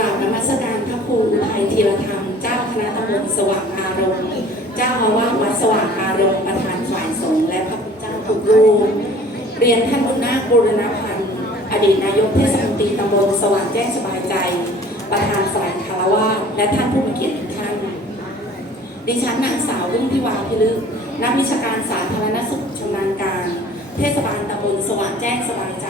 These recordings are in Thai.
ราบนมัสการพระครูอุทัยธีรธรรม เจ้าคณะตำบลสว่างอารมณ์ เจ้าอาวาสวัดสว่างอารมณ์ประธานฝ่ายสงฆ์และพระเจ้าทุกรูปเรียนท่านบุญนาคบูรณพันธ์อดีตนายกเทศมนตรีตำบลสว่างแจ้งสบายใจ ประธานฝ่ายคารวะและท่านผู้มีเกียรติทุกท่าน ดิฉันนางสาวรุ่งพิวาพิลึก นักวิชาการสาธารณสุขชำนาญการ เทศบาลตำบลสว่างแจ้งสบายใจ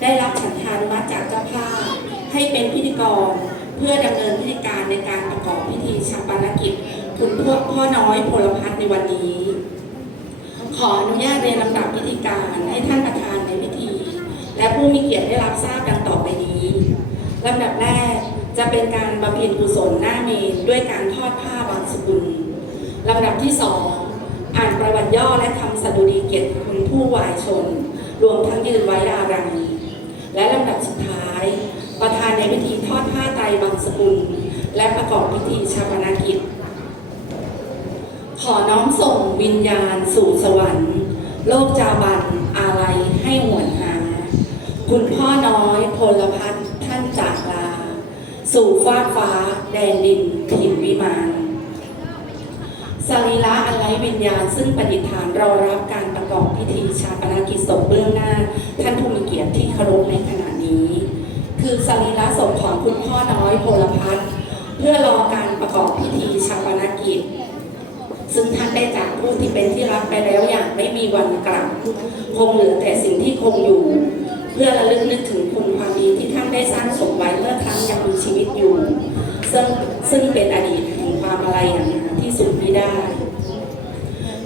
ได้รับฉันทานุมัติจากเจ้าภาพให้เป็นพิธีกร เพื่อดำเนินพิธีการในการประกอบพิธีชาปนกิจคุณพวกพ่อน้อยพลพัฒน์ในวันนี้ ขออนุญาตเรียนลำดับพิธีการให้ท่านประธานในพิธี และผู้มีเกียรติได้รับทราบดังต่อไปนี้ลำดับแรกจะเป็นการบำเพ็ญกุศลหน้าเมนด้วยการทอดผ้าบางสกุลลำดับที่สองอ่านประวัติย่อและคำสดุดีเกียรติคุณผู้วายชน รวมทั้งยืนไว้อาลัย และลำดับสุดท้าย ประธานในพิธีทอดผ้าไตรบางสกุล และประกอบพิธีชาปนกิจ ขอน้อมส่งวิญญาณสู่สวรรค์ โลกจาบันอาลัยให้หวนหา คุณพ่อน้อยพลพัฒน์ท่านจากลา สู่ฟ้าฟ้า แดนดินถิ่นวิมานสรีระอันไรวิญญาณซึ่งประดิฐานรอรับการ อบพิธีชาปนกิจศพเบื้องหน้า ท่านผู้มีเกียรติที่เคารพในขณะนี้ คือสรีระศพของคุณพ่อน้อยโพลพัฒน์เพื่อรอการประกอบพิธีชาปนกิจ ซึ่งท่านได้จากผู้ที่เป็นที่รักไปแล้วอย่างไม่มีวันกลับ คงเหลือแต่สิ่งที่คงอยู่ เพื่อระลึกนึกถึงคุณความดีที่ท่านได้สร้างสมไว้เมื่อครั้งยังมีชีวิตอยู่ ซึ่งซึ่งเป็นอดีตแห่งความอะไรอย่างที่สุดไม่ได้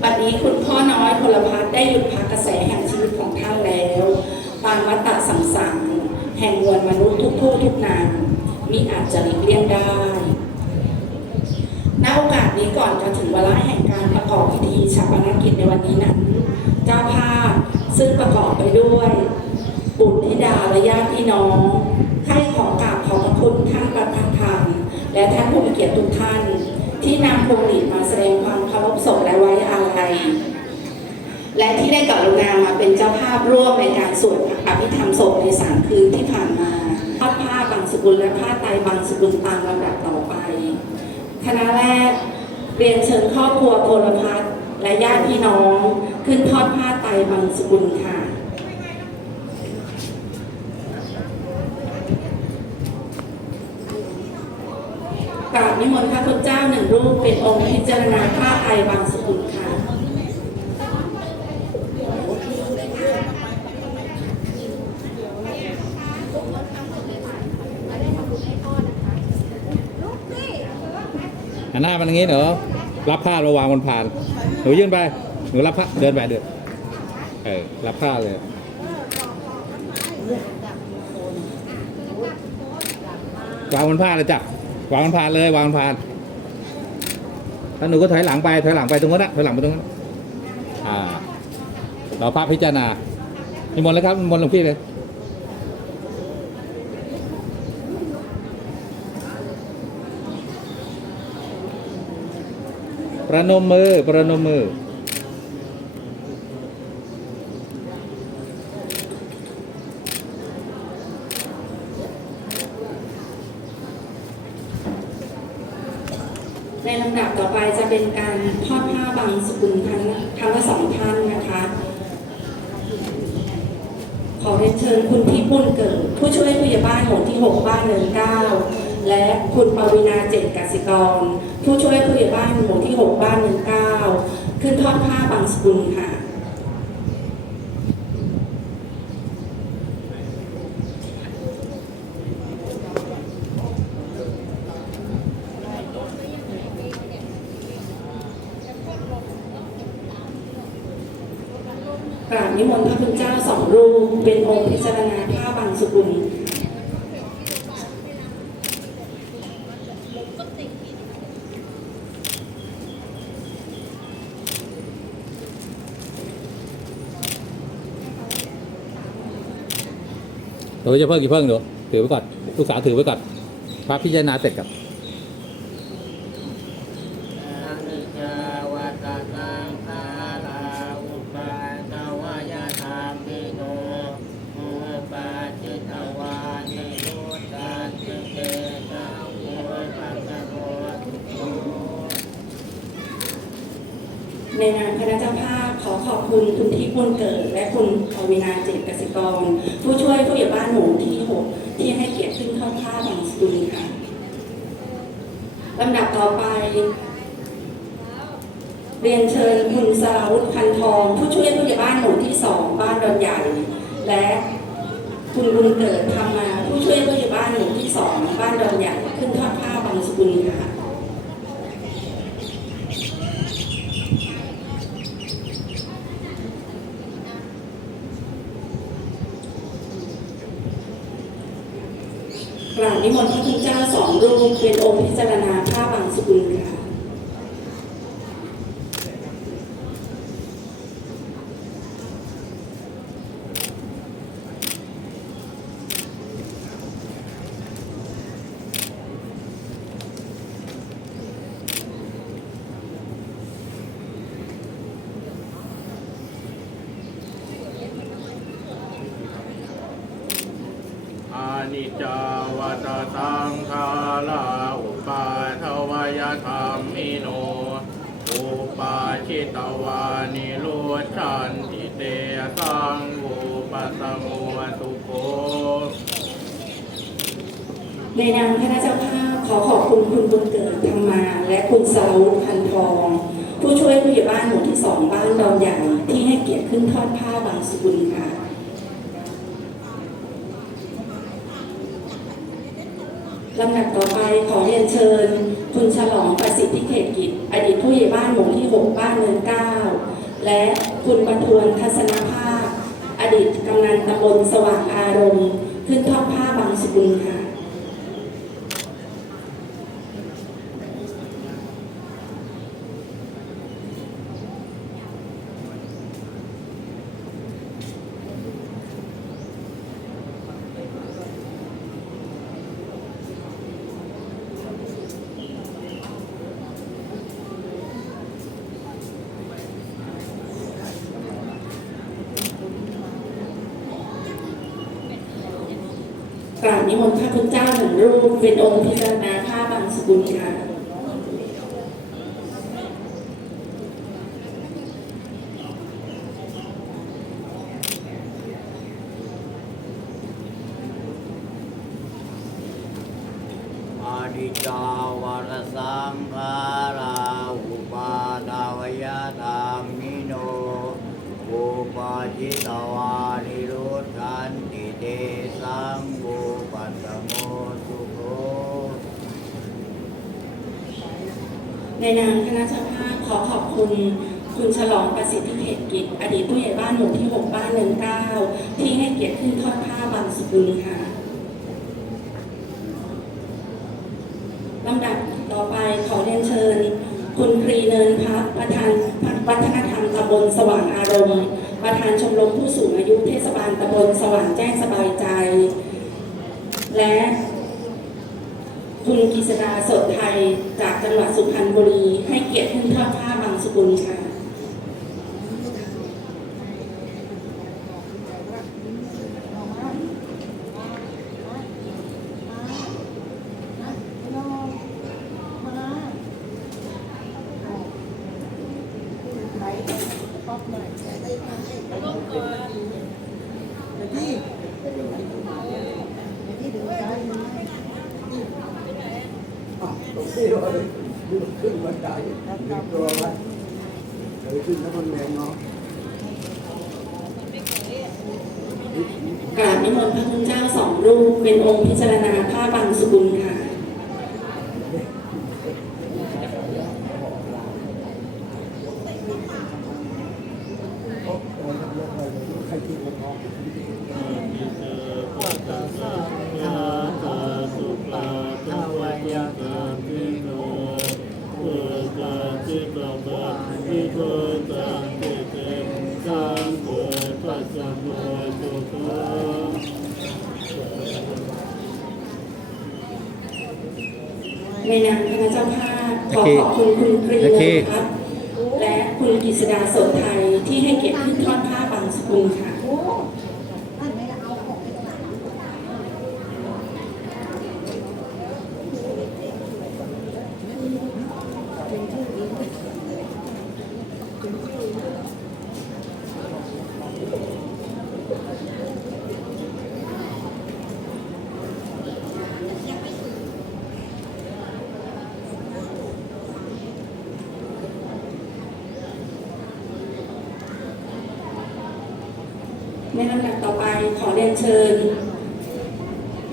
บัดนี้คุณพ่อน้อยพลพัฒได้หยุดพักกระแสแห่งชีวิตของท่านแล้วตามวัฏฏะสังสารแห่งมวลมนุษย์ทุกผู้ทุกนามมีอาจจะหลีกเลี่ยงได้ณโอกาสนี้ก่อนจะถึงเวลาแห่งการประกอบพิธีชาปนกิจในวันนี้นั้นเจ้าภาพซึ่งประกอบไปด้วยบุตรธิดาและญาติพี่น้องให้ขอกราบขอบพระคุณท่านประธานและท่านผู้มีเกียรติทุกท่าน ที่นำพวงหลีดมาแสดงความเคารพศพและไว้อาลัยและที่ได้กรุณามาเป็นเจ้าภาพร่วมในการสวดอภิธรรมศพในสามคืนที่ผ่านมาทอดผ้าบางสกุลและผ้าไตบางสกุลตามลำดับต่อไป คณะแรกเรียนเชิญครอบครัวโพลพัฒน์และญาติพี่น้อง ขึ้นทอดผ้าไตบางสกุลค่ะ กราบนิมนต์พระคุณ เจ้าหนึ่งรูปเป็นองค์พิจารณาผ้าไตรบางสกุลค่ะหันหน้ามันอย่างงี้เหรอรับผ้าระวางบนผ่าน หนูยื่นไป หนูรับผ้าเดินไปเดินเออรับผ้าเลย วางบนผ้าเลยจ้ะวางบนผ่านเลยวางบนผ่าน ถ้าหนูก็ถอยหลังไปถอยหลังไปตรงนั้นนะถอยหลังไปตรงนั้นอ่าเราพระพิจารณานิมนต์แลยครับนิมนต์หลวงพี่เลยประนมมือประนมมือ ในลำดับต่อไปจะเป็นการทอดผ้าบางสกุลทั้งทั้งละสองท่านนะคะ ขอเรียนเชิญคุณพี่ปุ้นเกิด ผู้ช่วยผู้ใหมู่ที่ 6 บ้านเนินเก้าและคุณปวีนาเจ็ดกสิกร ผู้ช่วยผู้ใหญ่บ้านหมู่ที่ 6 บ้านเนินเก้าขึ้นทอดผ้าบางสกุลค่ะกราบนิมนต์พระคุณเจ้าสองรูปเป็นองค์พิจารณาผ้าบางสกุล หนูจะเพิ่งกี่เพิ่งเนูถือไว้ก่อนลูกสาวถือไว้ก่อนพระพิจารณาเสร็จกับ อนิจจวัตตังคาลาอุปาทวยธรรมมิโนอุปาจิตวานิโนตันติเต ในนามคณะเจ้าภาพขอขอบคุณคุณที่บุญเกิด และคุณปวินาเจตกสิกร ผู้ช่วยผู้ใหญ่บ้านหมู่ที่ 6 ที่ให้เกียรติขึ้นเข้าค่าบางสกุลค่ะลำ ดับต่อไป เรียนเชิญคุณสราวุฒิพันทอง ผู้ช่วยผู้ใหญ่บ้านหมู่ที่2บ้านดอนใหญ่ และคุณบุญเกิดทำมาผู้ช่วยผู้ใหญ่บ้านหมู่ที่2บ้านดอนใหญ่ขึ้นทอดผ้าบางสกุลค่ะกราบนิมนต์พระคุณเจ้าสองรูปเป็นองค์พิจารณาผ้าบางสกุลค่ะ อานิจจาวัตตังคาลาอุปาทวยธรรมิโน อุปาชิตวานิโรชันติเตสังอุปสมมุตุโก ในนามคณะเจ้าภาพขอขอบคุณคุณบุญเกิดธรรมา และคุณสาวุฒิพันทอง ผู้ช่วยผู้ใหญ่บ้านหมู่ที่สองบ้านดอนใหญ่ที่ให้เกียรติขึ้นทอดผ้าบางสกุลค่ะลำดับต่อไปขอเรียนเชิญ คุณฉลองประสิทธิเขตกิจ อดีตผู้ใหญ่บ้านหมู่ที่ 6 บ้านเนินเก้าและคุณประทวนทัศนภาพ อดีตกำนันตำบลสว่างอารมณ์ ขึ้นทอดผ้าบางสกุลค่ะ ก ราบนิมนต์พระคุณเจ้าหนึ่งรูป เป็นองค์พิจารณาผ้าบางสกุลค่ะอานิจจาวรสังขารา ในนามคณะเจ้าภาพขอขอบคุณคุณฉลองประสิทธิเขตกิจ อดีตผู้ใหญ่บ้านหมู่ที่ 6 บ้านเนินเก้าที่ให้เกียรติขึ้นทอดผ้าบางสกุลค่ะลำดับต่อไปขอเรียนเชิญ คุณครีเนินพักประธานวัฒนธรรมตำบลสว่างอารมณ์ประธานชมรมผู้สูงอายุเทศบาลตำบลสว่างแจ้งสบายใจ และ คุณกิษดาสดไทยจากจังหวัดสุพรรณบุรี ให้เกียรติขึ้นทอดผ้าบางสกุลค่ะที่ ว่าขึ้นบันไดดึงตัวไว้เลยขึ้นแล้วมันแรงเนาะกราบนิมนต์พระคุณเจ้าสองรูปเป็นองค์พิจารณาผ้าบางสกุลค่ะ ใครคิดว่าท้อง ในนามคณะเจ้าภาพ ขอขอบคุณคุณปรีนพัฒน์และคุณกิษดาสนไทยที่ให้เกียรติขึ้นทอดผ้าบางสกุลค่ะ อ ในลำดับต่อไปขอเรียนเชิญ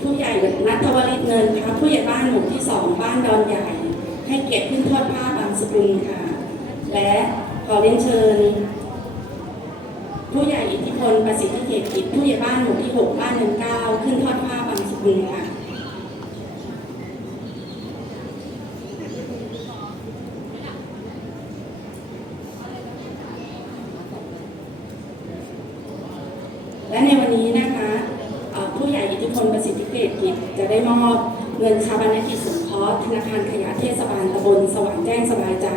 ผู้ใหญ่นัทวริศเนินค่ะผู้ใหญ่บ้านหมู่ที่สองบ้านดอนใหญ่ ให้เกียรติขึ้นทอดผ้าบางสกุลค่ะ และขอเรียนเชิญ ผู้ใหญ่อิทธิพลประสิทธิเขตกิจผู้ใหญ่บ้านหมู่ที่หกบ้านหนินเก้าขึ้นทอดผ้าบางสกุลค่ะในวันนี้นะคะเอ่อผู้ใหญ่อิทธิพลประสิทธิเกตกิ จะได้มอบเงินชาปนกิจสงเคราะห์ธนาคารขยะเทศบาลตำบลสว่างแจ้งสบายใจ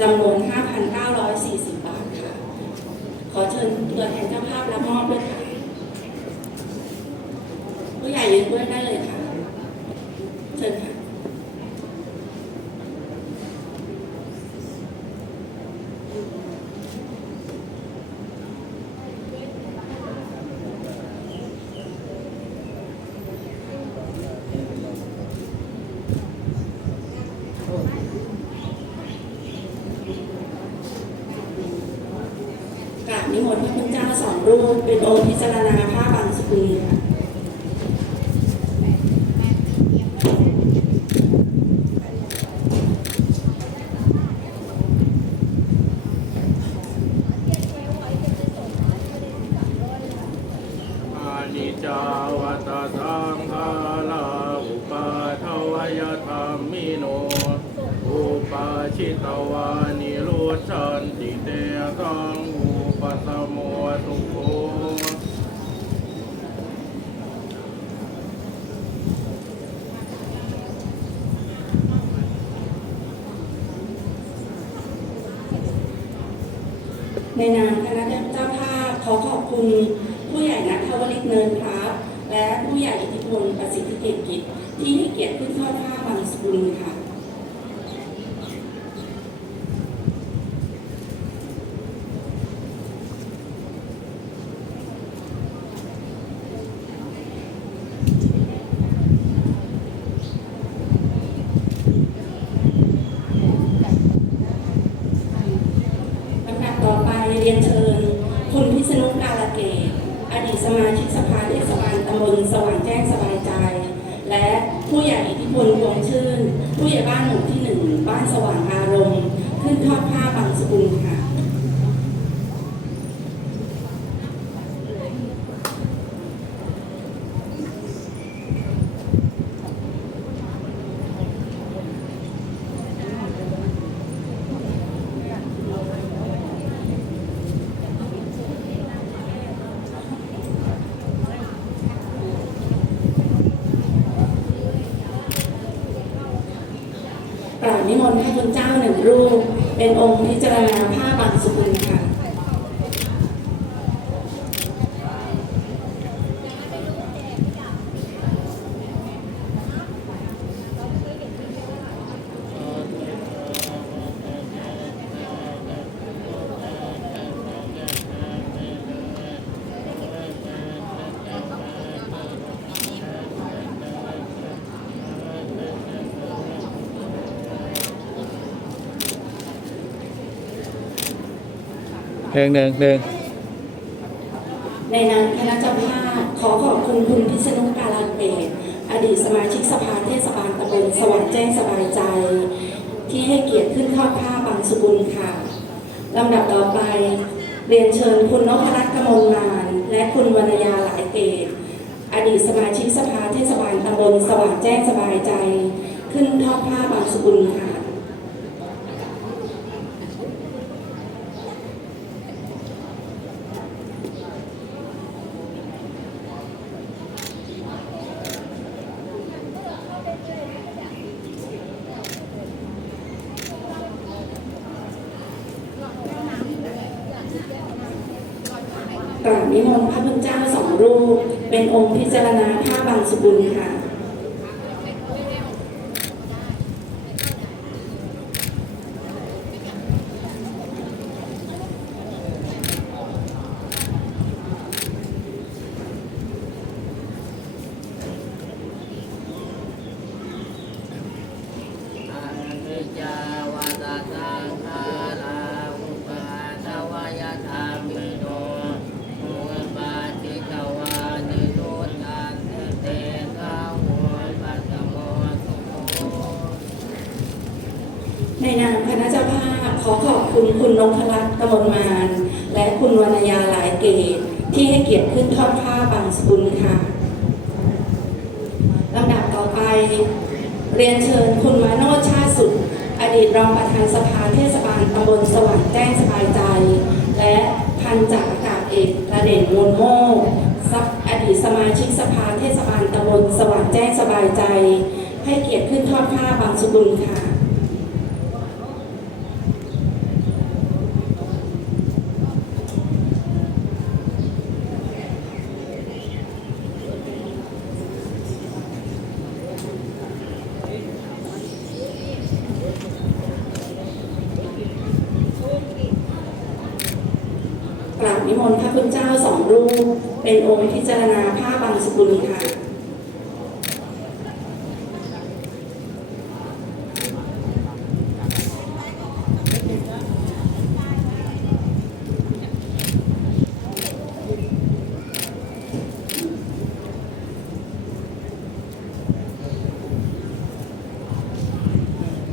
จำนวน 5,940 บาทค่ะ ขอเชิญตัวแทนเจ้าภาพรับมอบด้วยค่ะผู้ใหญ่ยืนด้วยได้เลยค่ะ เชิญค่ะ กราบนิมนต์พระคุณเจ้า สอ ผู้ใหญ่นัทวริศเนินพลับและผู้ใหญ่อิทธิพลประสิทธิเกียรตกิจที่ให้เกียรติขึ้นทอดผ้าบางสกุลค่ะ ลำดับต่อไปเรียนเชิญ คุณพิษณุกาลเกตอดีตสมาชิกสภาเทศบาลตำบลสว่างแจ้งสบายใจ และผู้ใหญ่ อิทธิพลวงชื่น ผู้ใหญ่บ้านหมู่ที่หนึ่งบ้านสว่างอารมณ์ ขึ้นทอดผ้าบางสกุลค่ะ กราบนิมนต์พระคุณเจ้าหนึ่งรู ปเป็นองค์พิจารณาผ้าบางสกุลค่ะ หนึ่งหนึ่งหนึ่งในนามคณะเจ้าภาพขอขอบคุณคุณพิษณุกาลเกตอดีตสมาชิกสภาเทศบาลตำบลสว่างแจ้งสบายใจ ที่ให้เกียรติขึ้นทอดผ้าบางสกุลค่ะลำดับต่อไป เรียนเชิญคุณนพรัตน์กมลงาน และคุณวรรณยาหลายเกตอดีตสมาชิกสภาเทศบาลตำบลสว่างแจ้งสบายใจ ขึ้นทอดผ้าบางสกุลค่ะ กราบนิมนต์พระพุทธเจ้าสองรูป เป็นองค์พิจารณาผ้าบางสกุลค่ะ อานิจจาวัตสังขาราอุปาทวยธรรมิโน อุปาทิ ขอขอบคุณคุณนพรัตน์กมลมานและคุณวรรณยาหลายเกตที่ให้เกียรติขึ้นทอดผ้าบางสกุลค่ะลำดับต่อไป เรียนเชิญคุณมาโนชชาติสุด อดีตรองประธานสภาเทศบาลตำบลสว่างแจ้งสบายใจ และพันจากอากาศเอกระเด่นมูลโมกอดีตสมาชิกสภาเทศบาลตำบลสว่างแจ้งสบายใจ ให้เกียรติขึ้นทอดผ้าบางสกุลค่ะ กราบนิมนต์พระคุณเจ้าสองรูป เป็นอ งพิจารณาผ้าบางสกุลค่ะ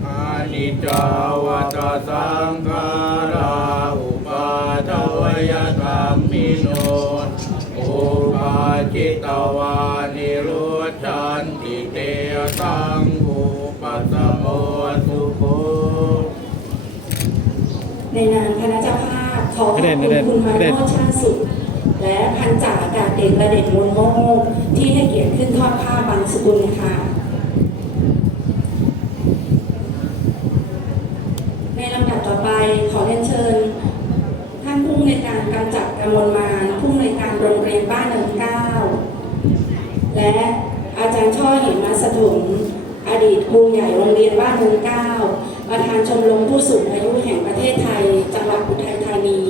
อานิจจาวัตสังขาราอุปาทวยธรรมิโนอุปาจิตวานิโรชันติเตสังอุปัสสโมสุโค ในนามคณะเจ้าภา พขอขอบไม่ได้ไม่คุณคุณมาไม่ได้โนชาสุดและพันจ่าอากาศเอกระเด่นมูลโมกที่ให้เกียรติขึ้นทอดผ้าบางสกุลค่ะ ในลำดับต่อไปขอเรียนเชิญ ท่านผู้ในการการจัดกำมลมานผู้ในการโรงเรียนบ้านเนินเก้าและอาจารย์ช่อหิมาสถุนอดีตครูใหญ่โรงเรียนบ้านเมืองเก้าประธานชมรมผู้สูงอายุแห่งประเทศไทย จังหวัดอุทัยธานี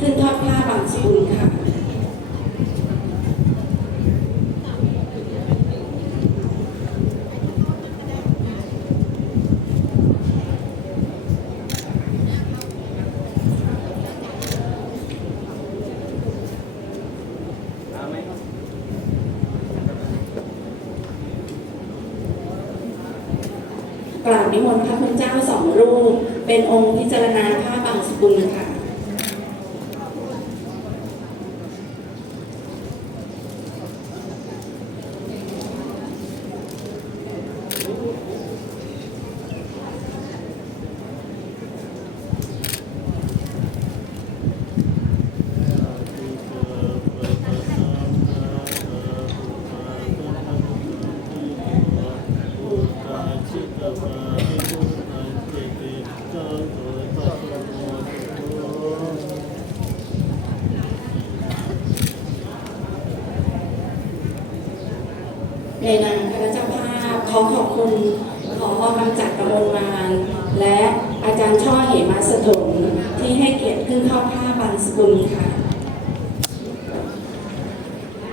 ขึ้นทอดผ้าบางสกุลค่ะกราบนิมนต์พระคุณเจ้าสองรูป เป็นองค์พิจารณาผ้าบางสกุลค่ะ